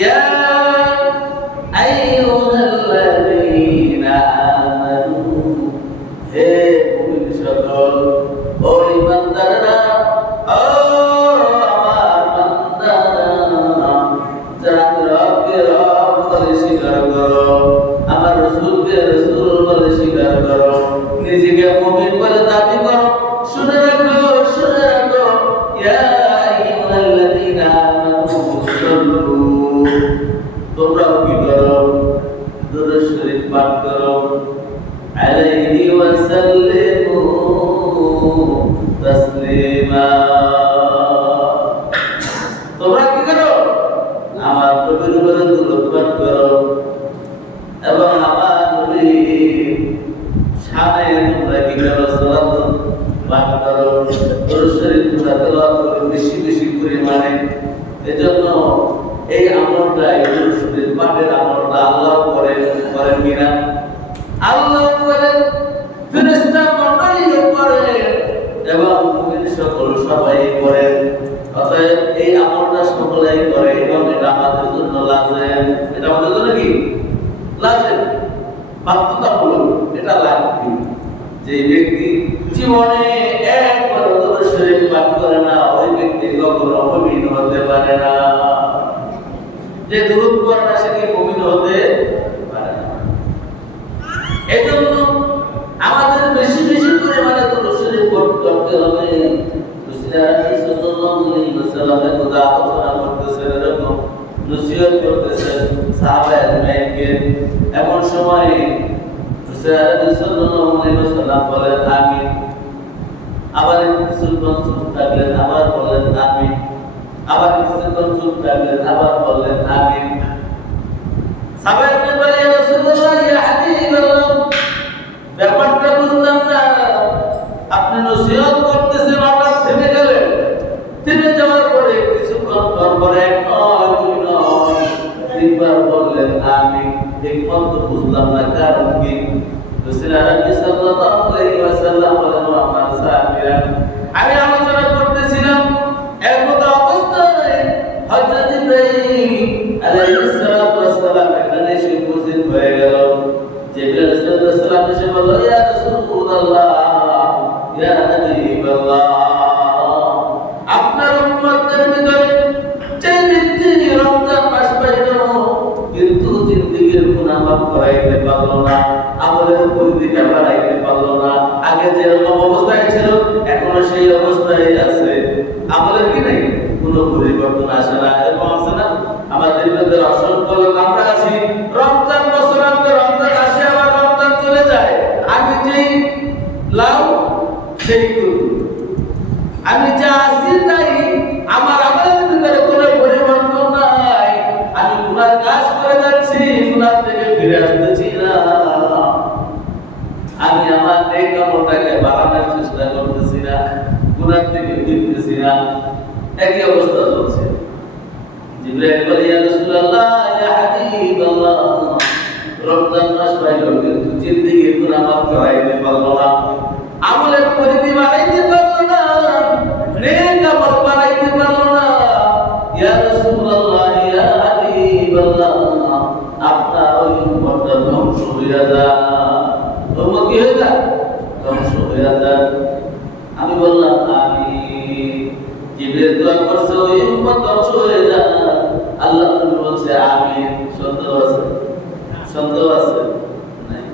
ইয়া আইয়ুহাল্লাযীনা আমানু, হে মুমিন সকল, ও ঈমানদাররা, ও আমার বান্দারা, যারা রবকে রব বলে স্বীকার করো, আমার রাসূলকে রাসূল বলে স্বীকার করো, নিজেকে মুমিন বলে দাবি করো, শুনে রাখো, শুনে রাখো, ইয়া আইয়ুহাল্লাযীনা আমানু সাল্লু, তোমরাও কি করো? দুরূদ শরীফ পাঠ করো, আলাইহি ওয়া সাল্লিমু তাসলিমা। তোমরা কি করো? আমার নবীর উপরে দুরূদ পাঠ করো এবং আমার নবীর শানে তোমরা কি করো? সালাত পাঠ করো, দুরূদ শরীফ তেলাওয়াত করো বেশি বেশি পরিমাণে। এজন্য এই আমলটা, এই দুরূদ শরীফ পাঠের আমলটা আল্লাহ করেন কিনা? আল্লাহ করেন, ফেরেশতা মণ্ডলীও করেন এবং মুমিন সকল সবাই করেন। অতএব এই আমলটা সকলেই করে এবং এটা আমাদের জন্য লাজেম। এটা আমাদের জন্য কি? লাজেম, বাধ্যতামূলক, এটা লাগবে। যে ব্যক্তি জীবনে একবার দুরূদ শরীফ পাঠ করে না, ওই ব্যক্তি কখনো মুমিন হতে পারে না। যে দুরূদ পড়ে না, সে কি মুমিন হতে পারে না। এজন্য আমাদের বেশি বেশি পরিমাণে দুরূদ শরীফ পড়তে হবে। রাসূলুল্লাহ সাল্লাল্লাহু আলাইহি ওয়াসাল্লামের কথা আলোচনা করতেছেন, এরকম নসিহত করতেছেন সাহাবায়ে আজমাইনকে। এমন সময় রাসূলুল্লাহ সাল্লাল্লাহু আলাইহি ওয়াসাল্লাম বলেন আমিন, আবার কিছুক্ষণ চুপ থাকলেন, আবার বললেন আমিন, আবার কিছুক্ষণ চুপ থাকলেন, আবার বললেন আমিন। সাহাবায়ে আজমাইন বলেন, ইয়া রাসূলুল্লাহ, ইয়া হাবিবাল্লাহ, ব্যাপারটা বুঝলাম না, আপনি নসিহত করতেছেন, হঠাৎ থেমে গেলেন। থেমে যাওয়ার পরে কিছুক্ষণ পরে এক নয়, দুই নয়, তিনবার বললেন আমিন। দেখলাম তো বুঝলাম না কারণ কি? রাসূলুল্লাহ সাল্লাল্লাহু আলাইহি ওয়াসাল্লাম বলেন, আমার সাহাবীরা, আমি আলোচনা করতেছিলাম, এমন অবস্থায় হযরত ইব্রাহিম আলাইহিস সালাতু ওয়াস সালাম এখানে এসে উপস্থিত হয়ে গেল। জিবরাইল আলাইহিস সালাম এসে বলল, ইয়া রাসূলুল্লাহ, ইয়া হাবিবাল্লাহ, আপনার উম্মতের ভিতরে যে ব্যক্তি রমজান মাস পাইল কিন্তু জিন্দেগীর গুনাহ মাফ করাইতে পারল না, আমলের পরিধিটা বাড়াইতে পারল না, আগে যেরকম অবস্থায় ছিল এখনো সেই অবস্থায় আছে, আমলের কি নাই, কোনো পরিবর্তন আসে না। এরকম আছে না? আমাদের ভিতরে অসংখ্য লোক আমরা আছি, রমজান বছর আমাদের রমজান আসে, আবার রমজান চলে যায়, আমি যেই লাভ সেই করি, আমি যা আছি তাই, আমার আমলের ভিতরে কোনো পরিবর্তন নাই, আমি গুনার কাজ করে যাচ্ছি, গুনাহ থেকে ফিরে আসতেছি না, আমি আমার নেক আমলটাকে বাড়ানোর চেষ্টা করতেছি না, গুনাহ থেকে ফিরতেছি না, একই অবস্থা চলছে। জিবরাইল বলে, ইয়া রাসূলুল্লাহ, ইয়া হাবিবাল্লাহ, রমজান মাস পাইল কিন্তু জিন্দেগীর গুনাহ মাফ করাইতে পারল না, আমলের পরিধি বাড়াইতে পারল না, নেক আমল বাড়াইতে পারল না। ইয়া রাসূলুল্লাহ, ইয়া হাবিবাল্লাহ, আপনার ওই উম্মতটা ধ্বংস হইয়া যায়, উম্মত কি হয়ে যায়? ধ্বংস হইয়া যায়। আমি বললাম আমি, জিবরাইল দোয়া করছে ওই উম্মত ধ্বংস হয়ে যায়, আল্লাহ বলছে আমিন। সন্দেহ আছে? সন্দেহ আছে? নাই।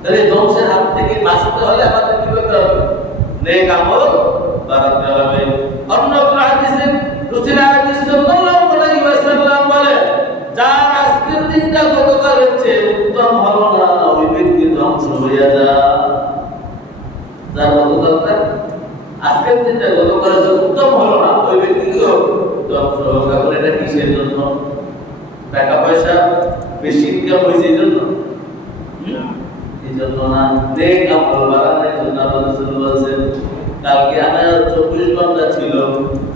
তাহলে ধ্বংসের হাত থেকে বাঁচতে হলে আমাদের কি করতে হবে? নেক আমল বাড়াতে হবে। অন্য হাদিসে রাসূলুল্লাহ সাল্লাল্লাহু আলাইহি ওয়াসাল্লাম বলেন, যার আজকের দিনটা গতকালের চেয়ে উত্তম হলো না, ওই ব্যক্তি ধ্বংস হয়ে যায়। যার গতকালটা আজকের দিনটা গতকালের চেয়ে উত্তম হলো না, ওই ব্যক্তি ধ্বংস হবে। এখন এটা কিসের জন্য? টাকা পয়সা বেশি ইনকাম হয়েছে এই জন্য? এই জন্য না, নেক আমল বাড়ানোর জন্য। আল্লাহ রাসূল বলেছেন, কালকে আমার 24 ঘন্টা ছিল,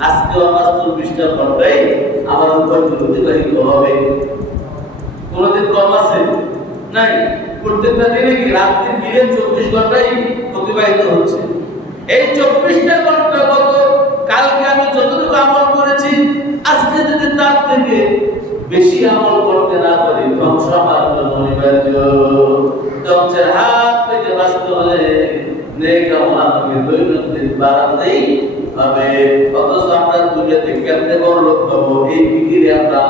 আজকে আমার 24টা ঘন্টাই আমার উপর অতিবাহিত হবে। কোনদিন কম আছে? নাই। প্রত্যেকটা দিনে কি রাত্রি মিলে 24 ঘন্টাই অতিবাহিত হচ্ছে। এই 24টা ঘন্টা কত কালকে আমি যতটুকু আমল করেছি আজকে যদি তার থেকে বেশি আমল করতে না পারি ধ্বংস আমার জন্য অনিবার্য। ধ্বংসের হাত থেকে বাঁচতে হলে নেক আমল আমাকে দৈনন্দিন বাড়াতেই হবে। অথচ আমরা দুনিয়াতে কেমনে বড় লোক হবো এই ফিকিরে আমরা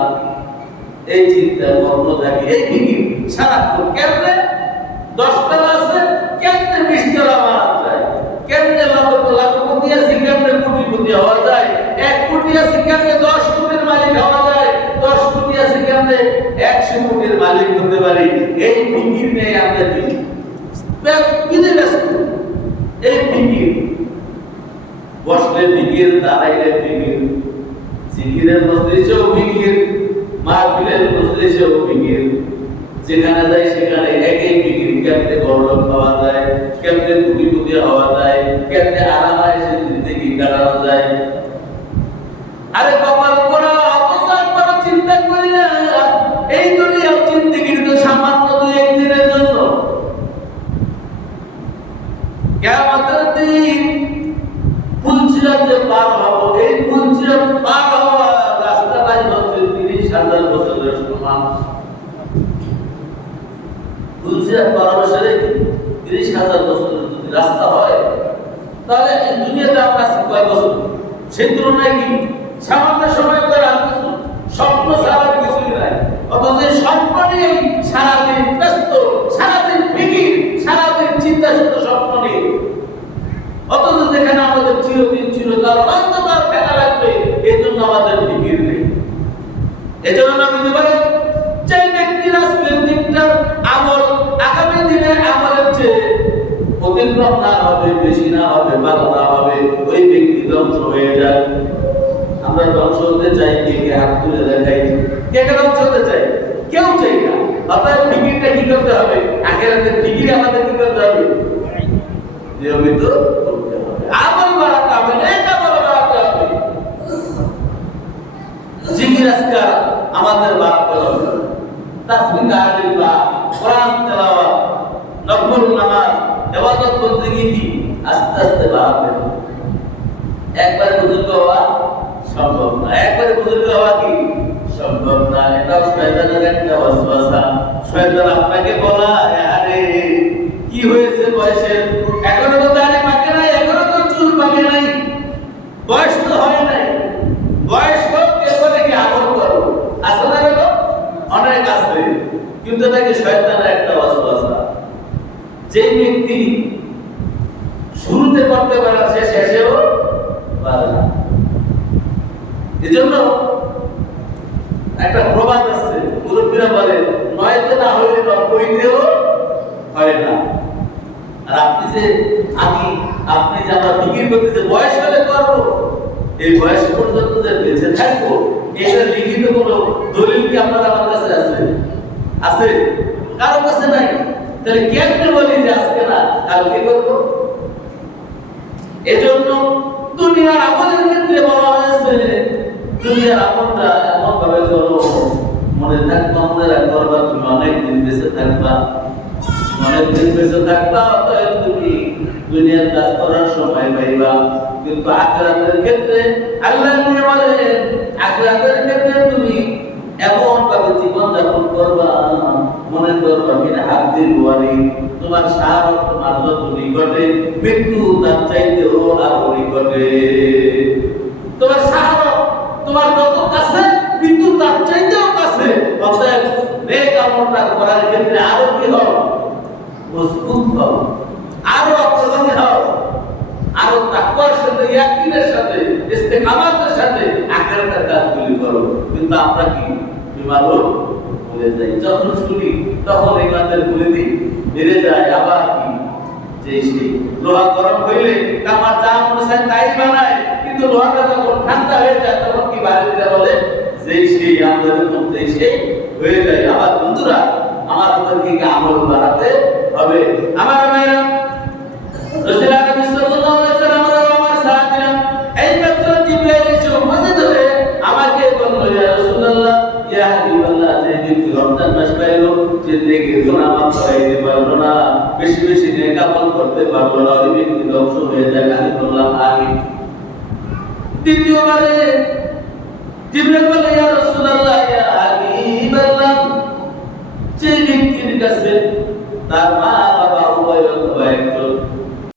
এই চিন্তায় মগ্ন থাকি। এই ফিকির সারাক্ষণ কেমনে 10টা আছে কেমনে 20টা বানানো যায়, কেমনে লাখপতি আছে কেমনে কোটিপতি হওয়া যায়, 1 কোটি আছে কেমনে 10 কোটির মালিক হওয়া যায়, 10 কোটি আছে কেমনে 100 কোটির মালিক হতে পারি। এই ফিকির নিয়ে আমরা ব্যস্ত। এই ফিকির বসলে ফিকির, দাঁড়াইলে ফিকির, জিকিরের মজলিসেও ফিকির, মাহফিলের মজলিসেও ফিকির, যেখানে যাই সেখানে একই ফিকির। কেমনে বড়লোক হওয়া যায়, কেমনে কোটিপতি হওয়া যায়, কেমনে আরামায়েশে জিন্দেগি কাটানো যায়। আরে কপাল পোড়া অবস্থা আমরা চিন্তা করি না এই দুনিয়ার জিন্দেগি তো সামান্য 2-1 দিনের জন্য। কিয়ামতের দিন পুলসিরাত যে পার হবো, এই পুলসিরাত পার হওয়া রাস্তাটাই হচ্ছে 30,000 বছরের সমান। পুলসিরাত পার হওয়ার সাথে 30,000 বছরের যদি রাস্তা হয় তাহলে এই দুনিয়াতে আমরা আছি কয় বছর? সেই তুলনায় কি সামান্য সময় করে স্বপ্ন ছাড়া কিছুই নাই। অথচ স্বপ্ন নিয়ে সারাদিন ব্যস্ত, সারাদিন ফিকির, সারাদিন চিন্তা শুধু স্বপ্ন নিয়ে। অথচ যেখানে আমাদের চিরদিন চিরকাল অন্ধকার ফেলা লাগবে এই জন্য আমাদের ফিকির নেই। এজন্য আমি বলি যে ব্যক্তির আজকের দিনটার আমল আগামী দিনের আমলের চেয়ে অতিক্রম না হবে, বেশি না হবে, ভালো না হবে, ওই ব্যক্তি ধ্বংস হয়ে যায়। আমরা ধ্বংস হতে চাই, কে হাত তুলে দেখাই, কে ধ্বংস হতে চাই? কেউ চাই না। অতএব ফিকিরটা কি করতে হবে? আখিরাতের ফিকির আমাদের কি করতে হবে? নিয়মিত করতে হবে, আমল বাড়াতে হবে, নেক আমল বাড়াতে হবে, জিকির আজকার আমাদের বাড়াতে হবে, তাসবিহ তাহলিল বা কোরআন তেলাওয়াত, নফল নামাজ, ইবাদত বন্দেগী কি আস্তে আস্তে বাড়াতে হবে। একবার বুজুর্গ হওয়া সম্ভব না, একবারে বুজুর্গ হওয়া কি সম্ভব না। এটা শয়তানের একটা ওয়াসওয়াসা। শয়তান আপনাকে বলা, আরে কি হয়েছে বয়সের, এখনো তো দাড়ি পাকে নাই, এখনো তো চুল পাকে নাই, বয়স তো হয় নাই, বয়স হোক এরপরে কি আমল করো। আসলে হলো অনেক আছে, কিন্তু তাকে শয়তানের একটা ওয়াসওয়াসা। যে ব্যক্তি শুরুতে করতে পারে সে শেষেও পারে না। এজন্য একটা প্রবাদ আছে, মুরব্বীরা বলে 9তে না হইলে 90তেও হয় না। আর আপনি যে আমরা ফিকির করতেছে বয়স হলে করবো, এই বয়স পর্যন্ত যে বেঁচে থাকবো এটা লিখিত কোনো দলিল কি আপনার আমার কাছে আছে? আছে? কারো কাছে নাই। তাহলে কেমনে বলি যে আজকে না কালকে করবো? এজন্য দুনিয়ার আমলের ক্ষেত্রে বলা হয়েছে দুনিয়ার আমলটা এমন ভাবে করো মনে থাকবা, মনে রাখবা তুমি অনেক দিন বেঁচে থাকবা, অনেক দিন বেঁচে থাকবা, অতএব তুমি দুনিয়ার কাজ করার সময় পাইবা। কিন্তু আখিরাতের ক্ষেত্রে আল্লাহ নিয়ে বলেন, আখিরাতের ক্ষেত্রে তুমি এমন ভাবে জীবন যাপন করবা মনে করবা মিন হাদিল ওয়ালি, তোমার শাহাদাত তোমার যত নিকটে, মৃত্যু তার চাইতেও আরো নিকটে। তোমার শাহাদাত তোমার যত কাছে, মৃত্যু তার চাইতেও কাছে। অতএব নেক আমলটা করার ক্ষেত্রে আরো কি হও? মজবুত হও, আরো অগ্রগামী হও, আরো তাকওয়ার সাথে, ইয়াকিনের সাথে, ইস্তেকামাতের সাথে আখিরাতের কাজগুলি করো। কিন্তু আমরা কি ইমানও ভুলে যাই। যখন শুনি তখন ইমানের পরিধি বেড়ে যায়। আবার কি যে সেই লোহা গরম হইলে কামার যা মনে চায় তাই বানায়, কিন্তু লোহাটা যখন ঠান্ডা হয়ে যায় তখন কি বাড়িতে বলে যে সেই আমাদের মধ্যে সেই হয়ে যায়। আমার বন্ধুরা, আমাদেরকে আমল বাড়াতে হবে। আমার মেয়েরা রাসূল আকরাম সাল্লাল্লাহু আলাইহি ওয়াসাল্লাম আমার সাহাবীরা এই মাত্র জিবরাইল এসে উপস্থিত হয়ে আমাকে বলল, ইয়া রাসূলুল্লাহ, ইয়া হাবিবাল্লাহ, যে ব্যক্তি রমজান মাস পাইল, যে দেখে নামাজ পড়াইতে পারলো না, বেশি বেশি নেক আমল করতে পারলো না, ওই ব্যক্তি ধ্বংস হয়ে যায়। আমি বললাম আমিন। দ্বিতীয়বারে জিবরাইল বলে, ইয়া রাসূলুল্লাহ, ইয়া হাবিবাল্লাহ, যে ব্যক্তির কাছে তার মা বাবা